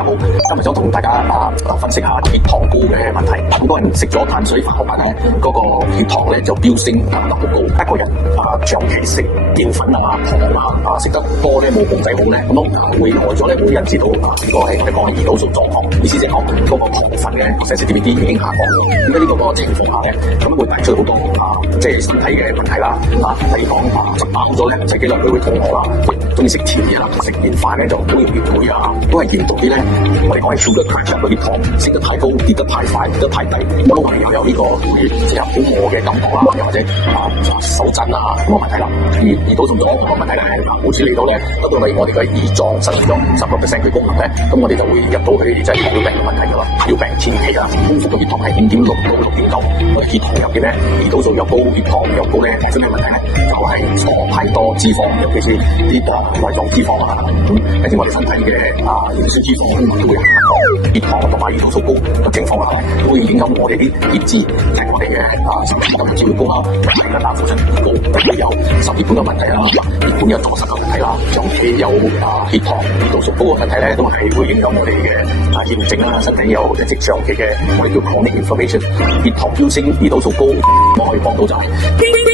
家好，今日想同大家分析下血糖高嘅問題。好多人食咗碳水化合物咧，嗰個血糖咧就飆升得好高。一個人長期食澱粉糖食得多咧冇控制好咧，咁會害咗咧會引致到呢個係我哋講嘅胰島素狀況。意思即係講嗰個糖分嘅 sensitivity 已經下降咗。咁喺呢個情況下咧，咁會帶出好多即係身體嘅問題啦。例如講食飽咗咧，唔使幾耐佢會肚餓啦，中意食甜嘢啦，食完飯咧就好容易攰都係嚴重啲咧。我哋講係 sugar crash 嗰啲糖升得太高，跌得太快，跌得太低，咁可能又有呢個即係好餓嘅感覺啦，又或者手震咁嘅問題啦。胰島素咗個問題咧，冇處理到咧，得到我哋嘅胰臟失去咗50%嘅功能咧，咁我哋就會入到去即係糖尿病嘅問題噶啦。糖尿病前期啦，空腹嘅血糖係5.6到6.9，血糖入邊咧，胰島素又高，血糖又高咧，出咩問題咧？就係攝太多脂肪，尤其是啲內臟脂肪咁跟住我哋身體嘅燃燒脂肪都會下降。血糖同埋胰島素高嘅情況下，都會影響我哋啲血脂，令我哋嘅膽固醇高啦，係嘅膽固醇高，會有心血管嘅問題啦，血管有阻塞嘅問題啦，長期有血糖、胰島素高嘅問題咧，都係會影響我哋嘅炎症啦，身體有一直長期嘅我哋叫 chronic inflammation， 血糖飆升、胰島素高，可以幫到就係。